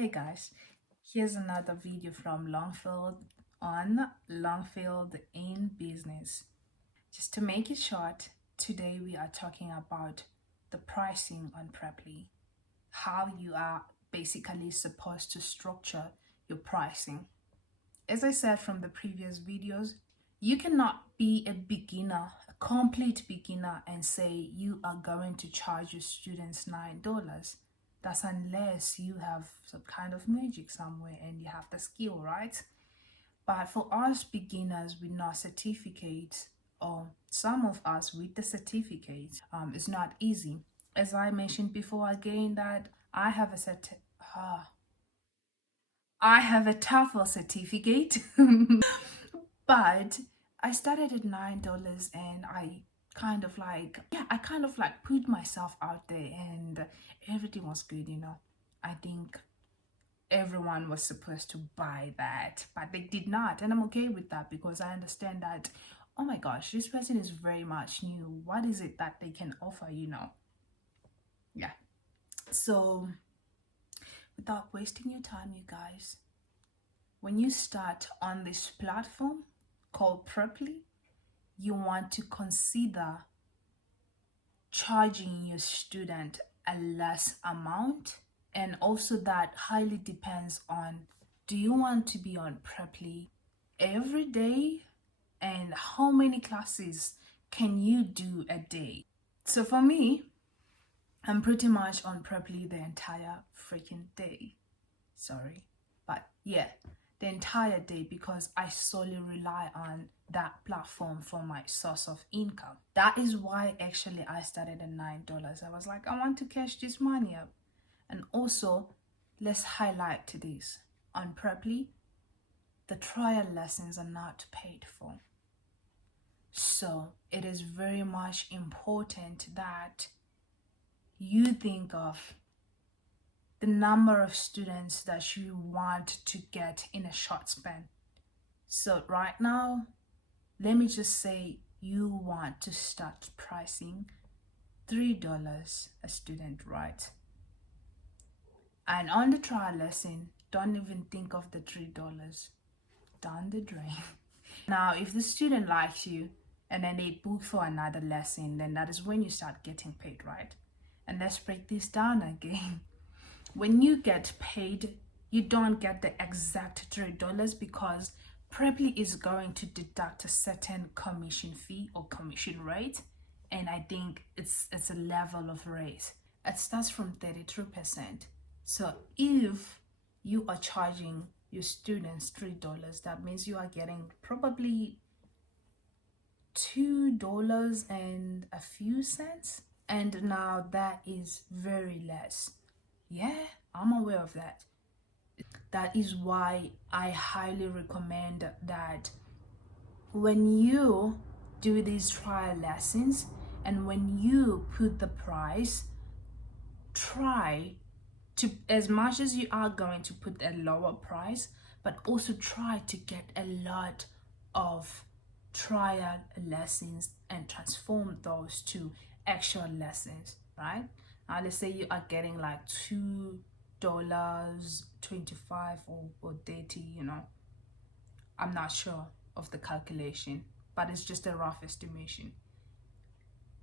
Hey guys, here's another video from Longfield on Longfield in Business. Just to make it short, today we are talking about the pricing on Preply, how you are basically supposed to structure your pricing. As I said from the previous videos, you cannot be a beginner, a complete beginner, and say you are going to charge your students $9. That's unless you have some kind of magic somewhere and you have the skill, right? But for us beginners with no certificate, or some of us with the certificate, it's not easy. As I mentioned before again, that I have a I have a TOEFL certificate, but I started at $9 and I kind of like put myself out there and everything was good. I think everyone was supposed to buy that, but they did not. And I'm okay with that because I understand that, oh my gosh, this person is very much new. What is it that they can offer? Yeah. So without wasting your time, you guys, when you start on this platform called Preply, you want to consider charging your student a less amount. And also that highly depends on, do you want to be on Preply every day, and how many classes can you do a day? So for me, I'm pretty much on Preply the entire freaking day. Sorry, but yeah, the entire day, because I solely rely on that platform for my source of income. That is why actually I started at $9. I was like, I want to cash this money up. And also, let's highlight this. On Preply, the trial lessons are not paid for. So it is very much important that you think of the number of students that you want to get in a short span. So right now, let me just say you want to start pricing $3 a student, right? And on the trial lesson, don't even think of the $3 down the drain. Now, if the student likes you and then they book for another lesson, then that is when you start getting paid, right? And let's break this down again. When you get paid, you don't get the exact $3 because Preply is going to deduct a certain commission fee or commission rate, and I think it's a level of rate. It starts from 33%. So if you are charging your students $3, that means you are getting probably $2 and a few cents, and now that is very less. Yeah, I'm aware of that. That is why I highly recommend that when you do these trial lessons and when you put the price, try to, as much as you are going to put a lower price, but also try to get a lot of trial lessons and transform those to actual lessons, right? Now let's say you are getting like $2.25 or 30, I'm not sure of the calculation, but it's just a rough estimation.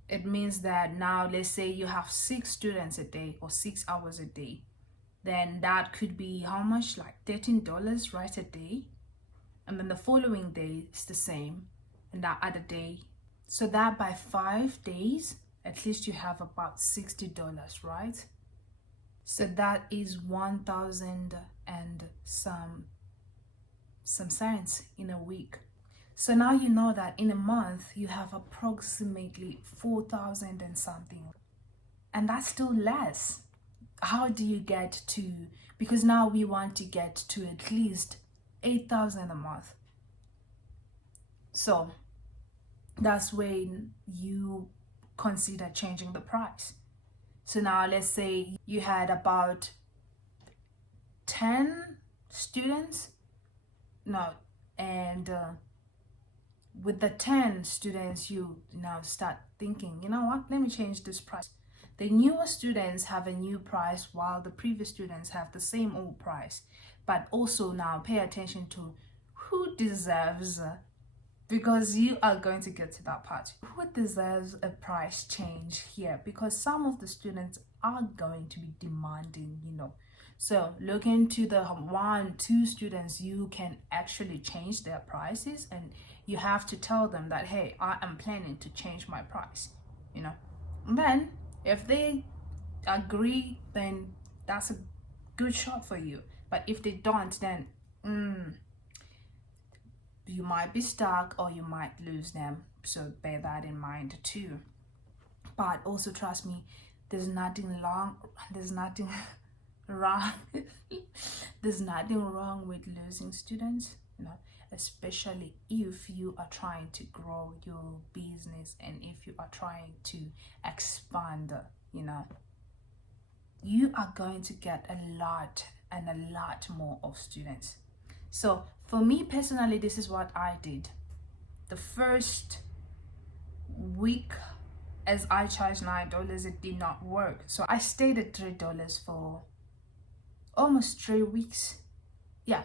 It means that now let's say you have 6 students a day or 6 hours a day, then that could be how much, like $13 right a day, and then the following day is the same, and that other day, so that by 5 days at least you have about $60, right? So that is 1,000 and some cents in a week. So now you know that in a month you have approximately 4,000 and something, and that's still less. How do you get to, because now we want to get to at least 8,000 a month. So that's when you consider changing the price. So now let's say you had about 10 students, and with the 10 students, you now start thinking, you know what, let me change this price. The newer students have a new price while the previous students have the same old price. But also now pay attention to who deserves, because you are going to get to that part. Who deserves a price change here? Because some of the students are going to be demanding, So look into the 1-2 students you can actually change their prices, and you have to tell them that, hey, I am planning to change my price, And then if they agree, then that's a good shot for you. But if they don't, then you might be stuck or you might lose them. So bear that in mind too. But also trust me, there's nothing wrong there's nothing wrong with losing students, especially if you are trying to grow your business and if you are trying to expand, you are going to get a lot and a lot more of students. So for me personally, this is what I did. The first week, as I charged $9, it did not work. So I stayed at $3 for almost 3 weeks. Yeah,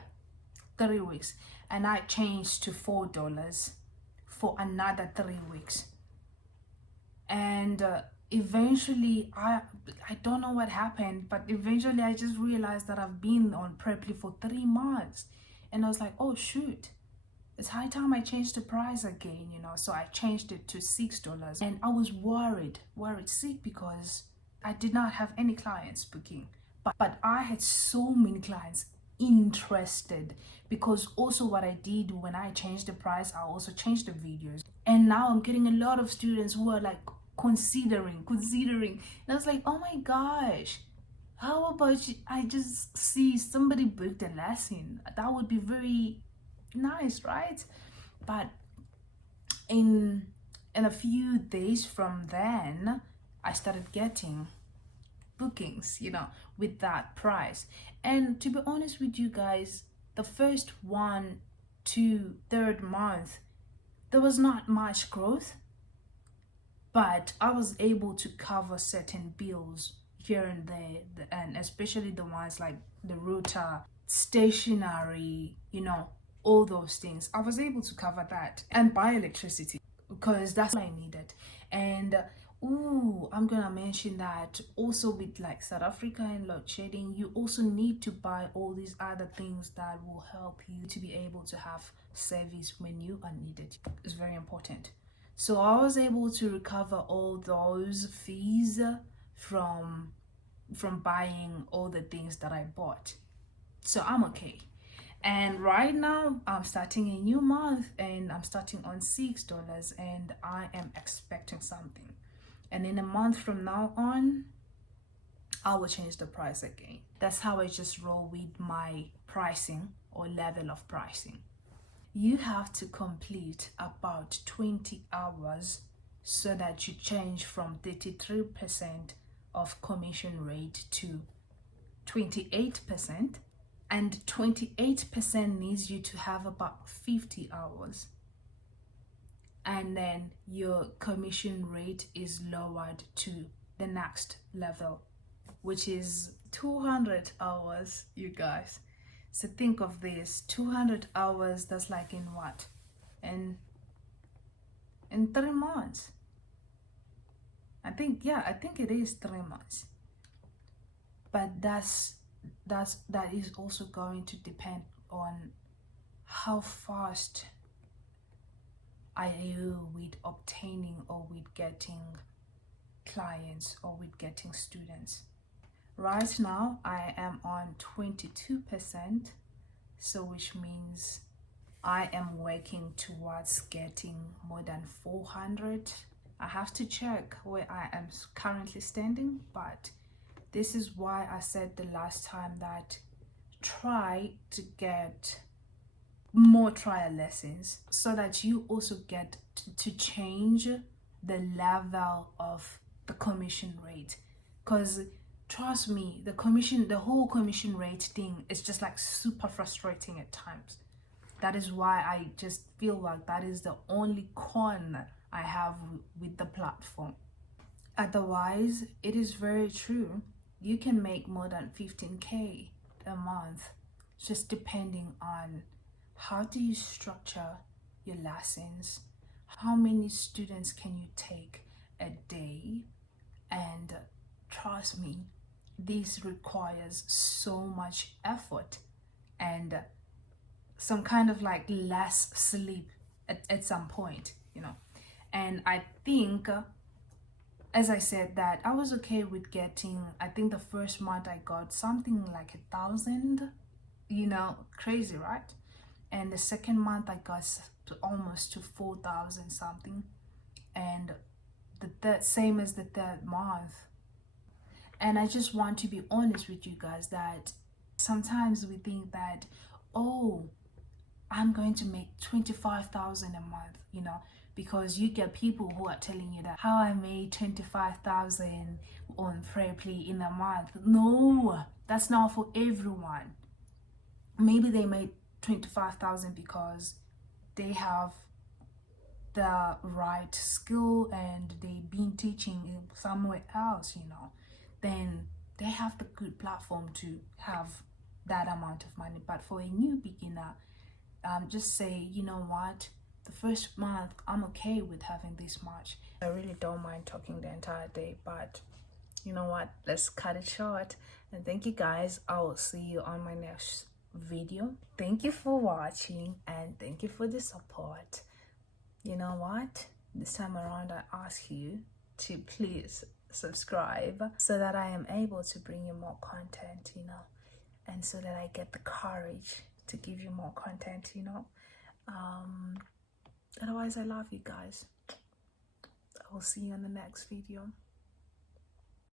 3 weeks. And I changed to $4 for another 3 weeks. And eventually, I don't know what happened, but eventually I just realized that I've been on Preply for 3 months. And I was like, oh shoot, it's high time I changed the price again, So I changed it to $6. And I was worried sick, because I did not have any clients booking. But I had so many clients interested, because also what I did when I changed the price, I also changed the videos. And now I'm getting a lot of students who are like considering. And I was like, oh my gosh, how about I just see somebody booked a lesson? That would be very nice, right? But in a few days from then, I started getting bookings, with that price. And to be honest with you guys, the first 1, 2, 3rd month, there was not much growth, but I was able to cover certain bills here and there, and especially the ones like the router, stationery, all those things. I was able to cover that and buy electricity, because that's what I needed. And I'm gonna mention that also with like South Africa and load shedding, you also need to buy all these other things that will help you to be able to have service when you are needed. It's very important. So I was able to recover all those fees from buying all the things that I bought. So I'm okay. And right now I'm starting a new month and I'm starting on $6, and I am expecting something. And in a month from now on, I will change the price again. That's how I just roll with my pricing or level of pricing. You have to complete about 20 hours so that you change from 33% of commission rate to 28%. And 28% needs you to have about 50 hours. And then your commission rate is lowered to the next level, which is 200 hours, you guys. So think of this, 200 hours, that's like in what? In 3 months. I think it is 3 months. But that is also going to depend on how fast are you with obtaining or with getting clients or with getting students. Right now I am on 22%, so which means I am working towards getting more than 400. I have to check where I am currently standing, but this is why I said the last time that try to get more trial lessons so that you also get to change the level of the commission rate. Because trust me, the whole commission rate thing is just like super frustrating at times. That is why I just feel like that is the only con I have with the platform. Otherwise, it is very true. You can make more than 15K a month, just depending on how do you structure your lessons, how many students can you take a day, and trust me, this requires so much effort and some kind of like less sleep at some point, you know. And I think as I said that I was okay with getting, I think the first month I got something like 1,000, you know, crazy, right? And the second month I got almost to 4,000 something, and the third, same as the third month. And I just want to be honest with you guys that sometimes we think that, oh, I'm going to make 25,000 a month, you know, because you get people who are telling you that how I made 25,000 on Preply in a month. No, that's not for everyone. Maybe they made 25,000 because they have the right skill and they've been teaching somewhere else, you know. Then they have the good platform to have that amount of money. But for a new beginner, just say, you know what, the first month I'm okay with having this much. I really don't mind talking the entire day, but you know what, let's cut it short. And thank you guys. I will see you on my next video. Thank you for watching and thank you for the support. You know what, this time around I ask you to please subscribe so that I am able to bring you more content, you know, and so that I get the courage to give you more content, you know. Otherwise, I love you guys. I will see you in the next video.